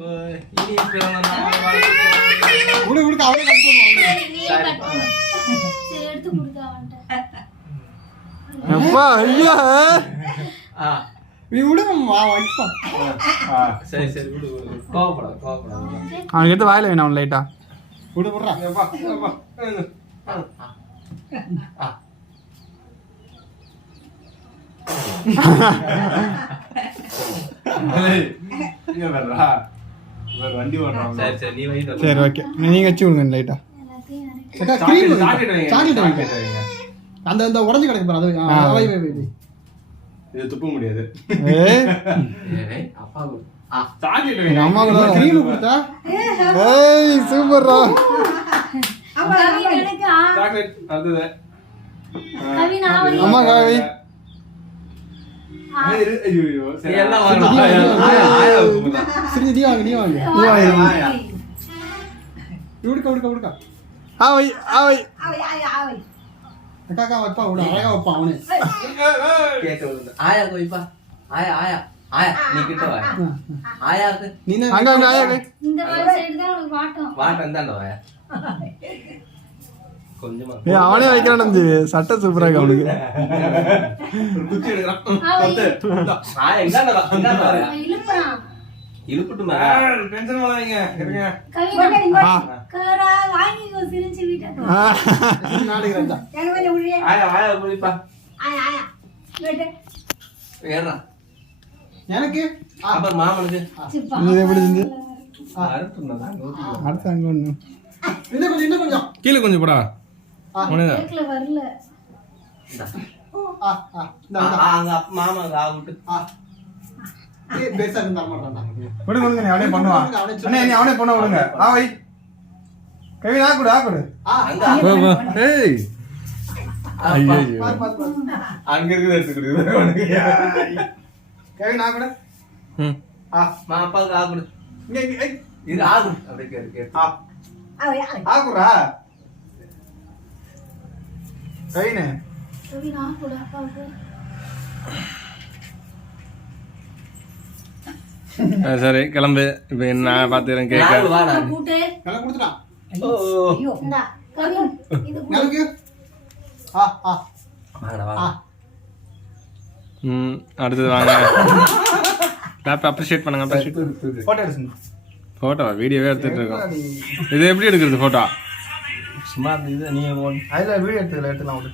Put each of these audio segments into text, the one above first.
இனி பிறந்த நாள் வாழ்த்துக்கள். உடு உடுக்க அவளே கட் பண்ணுவாங்க. சரி எடுத்து கொடுக்க அவன்ட்ட. அப்பா ஐயா நீ விடுமா வைப்பா. சரி சரி விடு கோவப்படாத கோவப்படாத. அவனுக்கு எடுத்து வாயில வேணும் அவன் லைட்டா. விடு விடுறா. வா வா. இங்க வரா வண்டி ஓடுறான். சரி சரி நீ வை. சரி ஓகே நீங்க வச்சு விடுங்க லைட்டா. எல்லாத்தையும் எனக்கு. அக்கா கிரீம் சாக்லேட் வைங்க. சாக்லேட் வைங்க. சாக்லேட் வைங்க. அந்த அந்த உடைஞ்சு கிடக்கு பாரு அது வை வை வை. இது துப்ப முடியாது. ஏய் ஏய் அப்பா சாக்லேட் வைங்க. அம்மா கூட கிரீம் கொடுத்தா ஏய் சூப்பர்ரா. கவின் எனக்கு சாக்லேட் அடுத்தது. கவின் ஆவை. அம்மா காவி. ஐயோ சரி எல்லாம் வரணும். ஆயா ஊத்துடா. சரி நீ வாங்க நீ வாங்க. ஆயா. உடுக்க உடுக்க உடுக்க. ஆவை ஆவை. அக்கா அக்கா வைப்பா விடு அழகா வைப்பா அவனே. கேக்க விடு. ஆயா வைப்பா. ஆயா ஆயா ஆயா நீ கிட்ட வா. ஆயாக்கு நீ என்ன அங்க அங்க ஆயா கை. இந்த மாதிரி சைடு தான் உனக்கு வாட்டம். வாட் வந்தாண்ட வாயா. கொஞ்சமா ஏய் அவனே வைக்கறானே சட்டை சூப்பரா இருக்கு அவனுக்கு. ஒரு குச்சி எடுக்கறான். ஆயா எங்கடா வா. எங்கடா வா. இழுப்புறான். இழுப்புட்டுமா. டென்ஷன் பண்ணாதீங்க. இருங்க. கவின் ஆ கரா வாங்கி சிரிச்சு வீட்டுக்கு. நாளைக்கு வந்தா. ஆயா ஆயா குளிப்பா. ஏறா. எனக்கு அப்ப மாமனுக்கு இது எப்படி இருந்து அறுத்துனதா நோட்டி. அடுத்து அங்க ஒண்ணு. இன்னும் கொஞ்சம் கீழ கொஞ்சம் போடா. கேக்கல வரல. ஆ ஆ இந்த அங்க மாமாங்க ஆவுட்டு. ஆ ஏய் பேச இருந்தா மாட்டான்டா. விடுங்க விடுங்க நீ அவனே பண்ணுவா. அண்ணே நீ அவனே பண்ண விடுங்க. ஆவை. கவி ஆக்குடு ஆக்குடு. ஆ அங்க ஏய் ஐயோ பாரு பாரு பாரு. அங்க இருக்குது எடுத்துக்கிடு. கவி ஆக்குடு. மா அப்பாவுக்கு ஆகுடு. இங்க இங்க ஏய் இது ஆகுடு. அப்படியே கேட்டு கேட்டு. ஆ ஆக்குறா. கவினே கவின் ஆ கூட அப்பாவுக்கு. சரி கிளம்பு. இப்ப என்ன பாத்துறேன் கேக்க. நாலு வா நான். கூட்டு. நல்லா கொடுத்துட்டான். ஓ இந்தா கவின் இது கூட்டு. எனக்கு ஆ ஆ வாங்கடா ஆ வா. அடுத்தது வாங்க. லேப் அப்ரிஷியேட் பண்ணுங்க. அப்ரிஷியேட். போட்டோ எடுங்க. போட்டோ வீடியோவே எடுத்துட்டு இருக்கோம். இது எப்படி எடுக்கிறது போட்டோ? சும்மா அந்த இது நீ ஓன். அதுல வீடியோ எடுத்துலாம் விடு.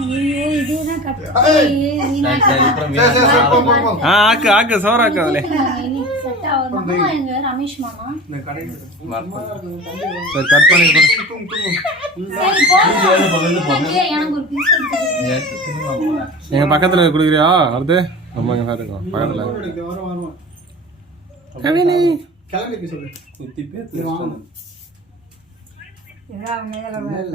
ஐயோ இதுதான் கட். நீ நான் சரி அப்புறம் சரி சரி சரி போ போ போ. ஆக்கு ஆக்கு சோறு ஆக்கு அதுல. நீ செட் ஆகும். மாமா எங்க ரமேஷ் மாமா. இந்த கடையில சரி கட் பண்ணி கொடு. சரி போ. ஓகே எனக்கு ஒரு பீஸ் எடுத்து. எங்க பக்கத்துல குடுக்குறியா? அடுத்து ரொம்ப இங்க பாருங்க பக்கத்துல. வரும் வரும். கவினி கிளம்பிக்கு சொல்லு. குத்தி பேத்து.